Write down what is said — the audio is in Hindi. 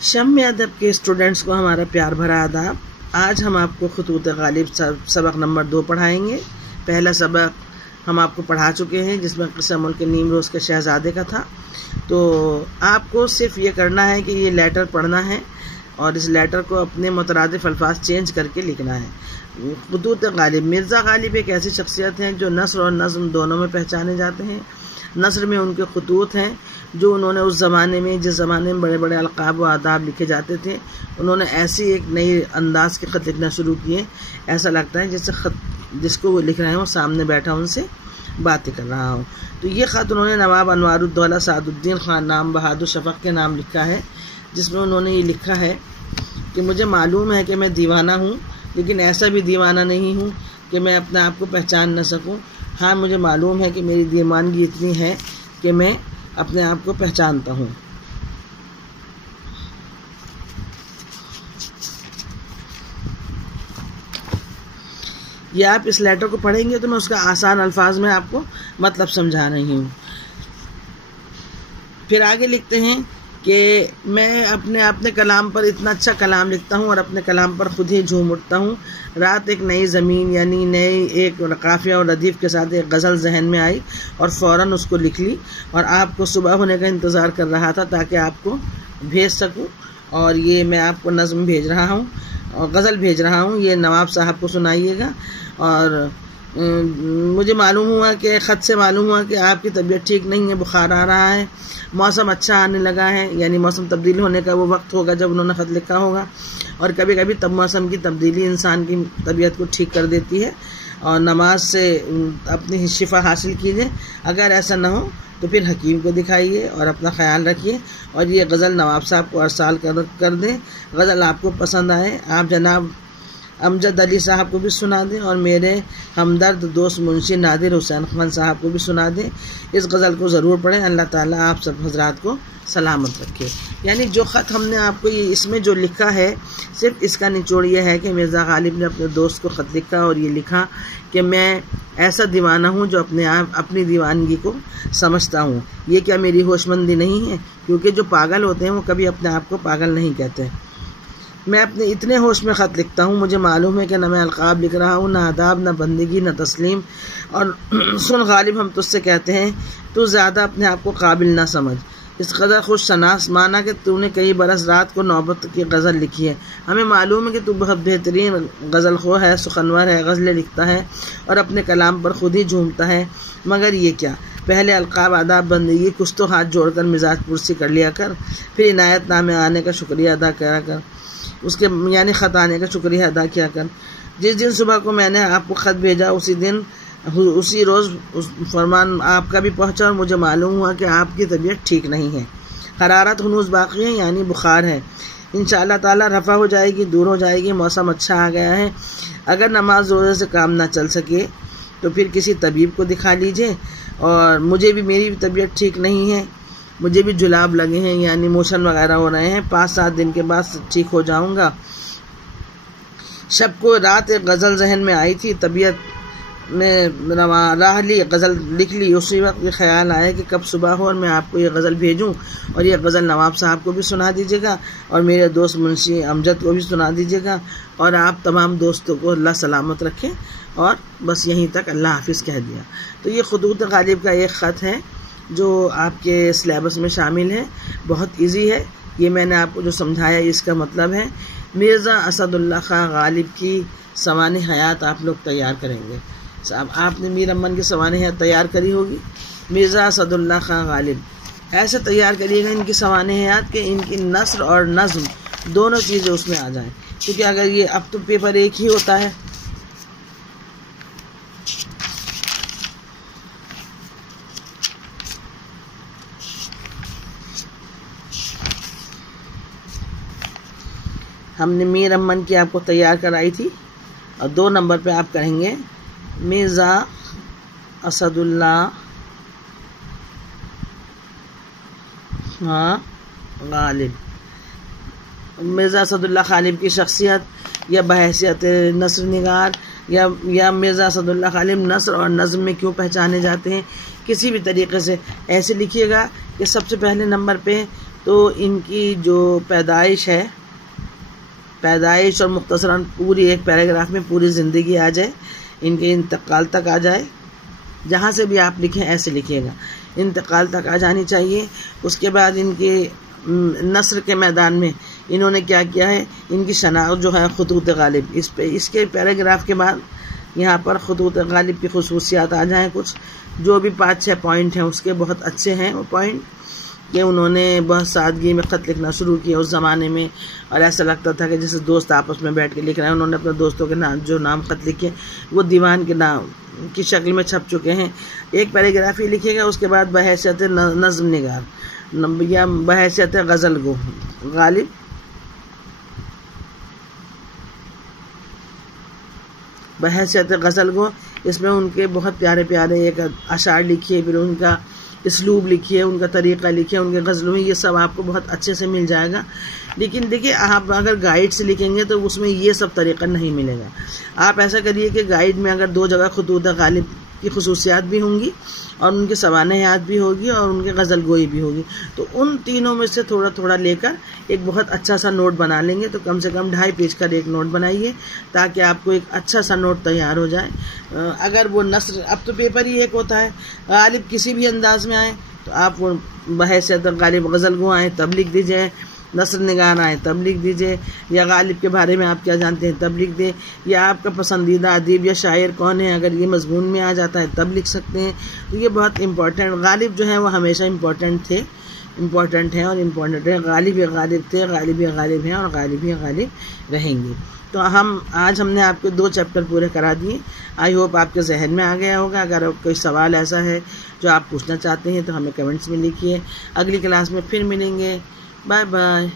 शम्य अदब के स्टूडेंट्स को हमारा प्यार भरा आदाब। आज हम आपको खतूत गालिब सबक नंबर 2 पढ़ाएंगे। पहला सबक हम आपको पढ़ा चुके हैं जिसमें क़िस्सा मुल्क नीमरोज़ के शहज़ादे का था। तो आपको सिर्फ ये करना है कि ये लेटर पढ़ना है और इस लेटर को अपने मुतरादिफ अल्फाज चेंज करके लिखना है। खतूत गालिब, मिर्ज़ा गालिब एक ऐसी शख्सियत हैं जो नस्र और नज़्म दोनों में पहचाने जाते हैं। नस्र में उनके खतूत हैं जो उन्होंने उस ज़माने में, जिस ज़माने में बड़े बड़े अलक़ाब व आदाब लिखे जाते थे, उन्होंने ऐसी एक नई अंदाज़ के ख़त लिखना शुरू किए। ऐसा लगता है जैसे ख़त जिसको वो लिख रहे हैं वो सामने बैठा उनसे बातें कर रहा हो। तो ये ख़त उन्होंने नवाब अनवारुद्दौला सादुद्दीन ख़ान नाम बहादुर शफ़क़ के नाम लिखा है, जिसमें उन्होंने ये लिखा है कि मुझे मालूम है कि मैं दीवाना हूँ, लेकिन ऐसा भी दीवाना नहीं हूँ कि मैं अपने आप को पहचान न सकूँ। हाँ, मुझे मालूम है कि मेरी दीवानगी इतनी है कि मैं अपने आप को पहचानता हूँ। ये आप इस लेटर को पढ़ेंगे तो मैं उसका आसान अल्फाज में आपको मतलब समझा रही हूँ। फिर आगे लिखते हैं कि मैं अपने कलाम पर इतना अच्छा कलाम लिखता हूँ और अपने कलाम पर खुद ही झूम उठता हूँ। रात एक नई ज़मीन यानी नई एक काफ़िया और रदीफ़ के साथ एक गज़ल जहन में आई और फ़ौरन उसको लिख ली और आपको सुबह होने का इंतज़ार कर रहा था ताकि आपको भेज सकूँ। और ये मैं आपको नज़्म भेज रहा हूँ और गज़ल भेज रहा हूँ, ये नवाब साहब को सुनाइएगा। और मुझे मालूम हुआ कि ख़त से मालूम हुआ कि आपकी तबीयत ठीक नहीं है, बुखार आ रहा है, मौसम अच्छा आने लगा है, यानी मौसम तब्दील होने का वो वक्त होगा जब उन्होंने ख़त लिखा होगा। और कभी कभी तब मौसम की तब्दीली इंसान की तबीयत को ठीक कर देती है। और नमाज से अपनी शिफा हासिल कीजिए। अगर ऐसा ना हो तो फिर हकीम को दिखाइए और अपना ख्याल रखिए। और ये गज़ल नवाब साहब को अरसाल कर दें। गज़ल आपको पसंद आए आप जनाब अमजद अली साहब को भी सुना दें और मेरे हमदर्द दोस्त मुंशी नादिर हुसैन खान साहब को भी सुना दें। इस गज़ल को ज़रूर पढ़ें। अल्लाह ताला आप सब हजरात को सलामत रखे। यानी जो ख़त हमने आपको ये इसमें जो लिखा है, सिर्फ इसका निचोड़ ये है कि मिर्ज़ा गालिब ने अपने दोस्त को ख़त लिखा और ये लिखा कि मैं ऐसा दीवाना हूँ जो अपने आप अपनी दीवानगी को समझता हूँ। ये क्या मेरी होशमंदी नहीं है? क्योंकि जो पागल होते हैं वो कभी अपने आप को पागल नहीं कहते। मैं अपने इतने होश में ख़त लिखता हूँ, मुझे मालूम है कि न मैं अलक़ाब लिख रहा हूँ, न आदाब, न बंदगी, न तस्लीम। और सुन गालिब, हम तुझसे कहते हैं तू ज़्यादा अपने आप को काबिल ना समझ। इस कदर खुश शनास माना कि तूने कई बरस रात को नौबत की गज़ल लिखी है। हमें मालूम है कि तू बहुत बेहतरीन गज़ल खो है, सुखनवर है, गज़लें लिखता है और अपने कलाम पर खुद ही झूमता है। मगर ये क्या, पहले अलक़ाब, आदाब, बंदगी कुछ तो हाथ जोड़कर मिजाज पुरसी कर लिया कर, फिर इनायत नामे आने का शुक्रिया अदा करा कर, उसके यानी ख़त आने का शुक्रिया अदा किया कर। जिस दिन सुबह को मैंने आपको ख़त भेजा उसी रोज़ फरमान आपका भी पहुंचा और मुझे मालूम हुआ कि आपकी तबीयत ठीक नहीं है। हरारत हनूज़ बाकी है, यानी बुखार है। इंशाअल्लाह ताला रफ़ा हो जाएगी, दूर हो जाएगी, मौसम अच्छा आ गया है। अगर नमाज रोज़े से काम ना चल सके तो फिर किसी तबीब को दिखा लीजिए। और मुझे भी, मेरी भी तबीयत ठीक नहीं है, मुझे भी जुलाब लगे हैं, यानी मोशन वगैरह हो रहे हैं। 5-7 दिन के बाद ठीक हो जाऊंगा। शब को रात एक गज़ल जहन में आई थी, तबीयत में राह ली, गज़ल लिख ली। उसी वक्त ये ख्याल आया कि कब सुबह हो और मैं आपको ये गज़ल भेजूं। और ये गज़ल नवाब साहब को भी सुना दीजिएगा और मेरे दोस्त मुंशी अमजद को भी सुना दीजिएगा। और आप तमाम दोस्तों को अल्लाह सलामत रखें। और बस यहीं तक अल्लाह हाफिज़ कह दिया। तो ये खतूत गालिब का एक ख़त है जो आपके सिलेबस में शामिल है, बहुत इजी है। ये मैंने आपको जो समझाया इसका मतलब है मिर्ज़ा असदुल्ला खां गालिब की सवाने हयात आप लोग तैयार करेंगे। साहब, आपने मीर अमन की सवाने हयात तैयार करी होगी। मिर्ज़ा असदुल्ला खां गालिब ऐसे तैयार करिएगा इनकी सवाने हयात कि इनकी नस्र और नज़्म दोनों चीज़ें उसमें आ जाएं। क्योंकि अगर ये अब तो पेपर एक ही होता है, हमने मीर अमन की आपको तैयार कराई थी और 2 नंबर पे आप करेंगे मिर्ज़ा असदुल्ला गालिब। मिर्ज़ा असदुल्ला गालिब की शख्सियत या बहैसियत नस्र निगार या मिर्ज़ा असदुल्ला गालिब नस्र और नज़्म में क्यों पहचाने जाते हैं, किसी भी तरीके से ऐसे लिखिएगा कि सबसे पहले नंबर पे तो इनकी जो पैदाइश है, पैदाइश और मुख्तसरन पूरी एक पैराग्राफ में पूरी ज़िंदगी आ जाए, इनके इंतकाल तक आ जाए। जहाँ से भी आप लिखें ऐसे लिखिएगा, इंतकाल तक आ जानी चाहिए। उसके बाद इनके नस्र के मैदान में इन्होंने क्या किया है, इनकी शनाख्त जो है खतूत गालिब, इस पे इसके पैराग्राफ के बाद यहाँ पर खतूत गालिब की खुसूसियात आ जाएँ। कुछ जो भी 5-6 पॉइंट हैं उसके बहुत अच्छे हैं वो पॉइंट, कि उन्होंने बहुत सादगी में ख़त लिखना शुरू किया उस ज़माने में, और ऐसा लगता था कि जैसे दोस्त आपस में बैठ के लिख रहे हैं। उन्होंने अपने दोस्तों के नाम जो नाम ख़त लिखे वो दीवान के नाम की शक्ल में छप चुके हैं। एक पैराग्राफ ही लिखिएगा, उसके बाद बहैसियत नज़्म निगार या बहैसियत गज़ल गो गालिब, बहैसियत गज़ल गो, इसमें उनके बहुत प्यारे प्यारे एक अशार लिखिए, फिर उनका इसलूब लिखिए, उनका तरीक़ा लिखिए, उनके गज़लों में ये सब आपको बहुत अच्छे से मिल जाएगा। लेकिन देखिए, आप अगर गाइड से लिखेंगे तो उसमें ये सब तरीक़ा नहीं मिलेगा। आप ऐसा करिए कि गाइड में अगर 2 जगह खतूत गालिब की खुसूसियात भी होंगी और उनके सवानयात भी होगी और उनके गज़ल गोई भी होगी, तो उन तीनों में से थोड़ा थोड़ा लेकर एक बहुत अच्छा सा नोट बना लेंगे। तो कम से कम 2.5 पेज का एक नोट बनाइए ताकि आपको एक अच्छा सा नोट तैयार हो जाए। अगर वो नस्र, अब तो पेपर ही एक होता है, गालिब किसी भी अंदाज में आए तो आप वो बहैसियत गालिब गज़ल गो आए तब लिख दीजिए, नस्र निगार आए तब लिख दीजिए, या गालिब के बारे में आप क्या जानते हैं तब लिख दें, या आपका पसंदीदा अदीब या शायर कौन है अगर ये मजमून में आ जाता है तब लिख सकते हैं। तो ये बहुत इंपॉर्टेंट, गालिब जो है वो हमेशा इम्पॉर्टेंट हैं और इम्पॉर्टेंट है। गालिब या गालिब थे, गालिब या गालिब हैं और गालिब या गालिब रहेंगे। तो आज हमने आपके 2 चैप्टर पूरे करा दिए। आई होप आपके जहन में आ गया होगा। अगर कोई सवाल ऐसा है जो आप पूछना चाहते हैं तो हमें कमेंट्स में लिखिए। अगली क्लास में फिर मिलेंगे। Bye bye.